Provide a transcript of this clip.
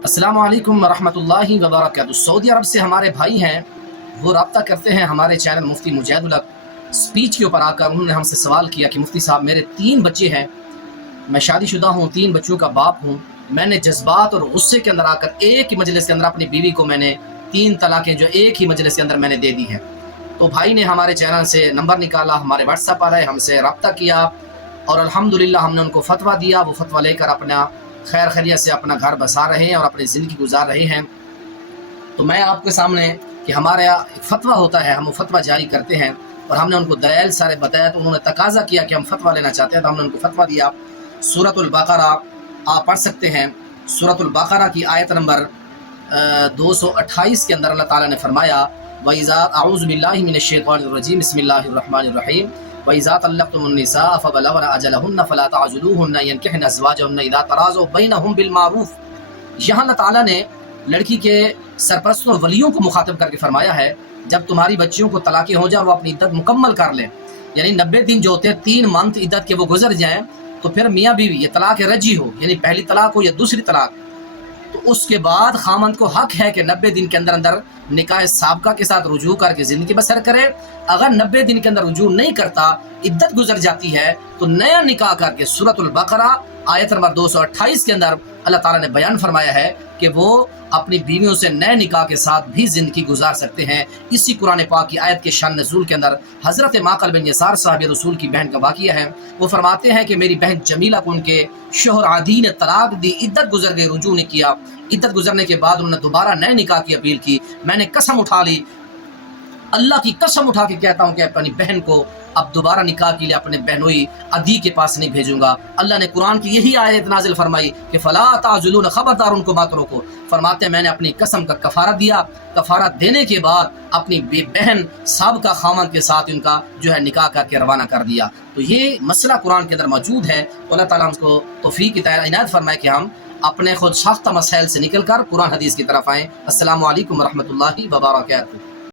अस्सलाम वालेकुम वरहमतुल्लाहि वबरकातुहू। सऊदी अरब से हमारे भाई हैं, वो रब्ता करते हैं हमारे चैनल मुफ्ती मुजैदुल हक स्पीच के ऊपर आकर। उन्होंने हमसे सवाल किया कि मुफ्ती साहब, मेरे 3 बच्चे हैं, मैं शादीशुदा हूँ, 3 बच्चों का बाप हूँ। मैंने जज्बात और गुस्से के अंदर आकर एक ही मजलिस के अंदर अपनी बीवी को मैंने 3 तलाक़ें जो एक ही मजलिस के अंदर मैंने दे दी हैं। तो भाई ने हमारे चैनल से नंबर निकाला, हमारे व्हाट्सएप पर आए, हमसे रब्ता किया और अल्हम्दुलिल्लाह हमने उनको फतवा दिया। वो फतवा लेकर अपना खैर खैरियत से अपना घर बसा रहे हैं और अपनी ज़िंदगी गुजार रहे हैं। तो मैं आपके सामने कि हमारे यहाँ एक फतवा होता है, हम वो फतवा जारी करते हैं और हमने उनको दलाइल सारे बताया। तो उन्होंने तकाजा किया कि हम फतवा लेना चाहते हैं, तो हमने उनको फतवा दिया। सूरतुल बकरा आप पढ़ सकते हैं। सूरतुल बकरा की आयत नंबर 228 के अंदर अल्लाह ताला ने फरमाया, वइज़ा अऊज़ु बिल्लाहि मिनश शैतानिर रजीम बिस्मिल्लाहिर रहमानिर रहीम वइज़ा तल्लक़्तुमुन निसा फबलग़ना अजलहुन्ना फला तअज़ुलूहुन्ना यनकिहन अज़वाजहुन्ना इज़ा तराज़व बैनहुम बिल मारूफ़। यहाँ अल्लाह ताला ने लड़की के सरपरस्तों और वलियों को मुखातिब करके फरमाया है, जब तुम्हारी बच्चियों को तलाक़ें हो जाए और वो अपनी इद्दत मुकम्मल कर लें, यानी 90 दिन जो होते हैं, 3 मंथ इद्दत के वो गुजर जाएँ, तो फिर मियाँ बीवी ये तलाक़ रजी हो, यानी पहली तलाक़ हो या दूसरी तलाक़, तो उसके बाद खामंद को हक है कि 90 दिन के अंदर अंदर निकाह साबका के साथ रुजू करके ज़िंदगी बसर करे। अगर 90 दिन के अंदर रुजू नहीं करता, इद्दत गुजर जाती है, तो नया निकाह करके सूरतुल बकरा आयत नंबर 228 के अंदर अल्लाह ताला ने बयान फरमाया है कि वो अपनी बीवियों से नए निकाह के साथ भी ज़िंदगी गुजार सकते हैं। इसी कुरान पाक की आयत के शान नज़ूल के अंदर हज़रत माक़ल बिन यसार साहब रसूल की बहन का वाक़िया है। वो फरमाते हैं कि मेरी बहन जमीला को उनके शोहर आदी ने तलाक दी, इद्दत गुजर गई, रुजू ने किया। इद्दत गुजरने के बाद उन्होंने दोबारा नए निकाह की अपील की। मैंने कसम उठा ली, अल्लाह की कसम उठा के कहता हूँ कि अपनी बहन को अब दोबारा निकाह के लिए अपने बहनोई अदी के पास नहीं भेजूंगा। अल्लाह ने कुरान की यही आयत नाजिल फरमाई कि फला ताजुलून, खबरदार उनको मत रोको। फरमाते हैं मैंने अपनी कसम का कफारा दिया, कफारा देने के बाद अपनी बहन साबका खामन के साथ उनका जो है निकाह करके रवाना कर दिया। तो ये मसला कुरान के अंदर मौजूद है। तो अल्लाह ताला हमको तौफीक की इनायत फरमाए कि हम अपने खुद साख्ता मसाइल से निकल कर कुरान हदीस की तरफ आएँ। अस्सलामु अलैकुम वरहमतुल्लाहि वबरकातुहू।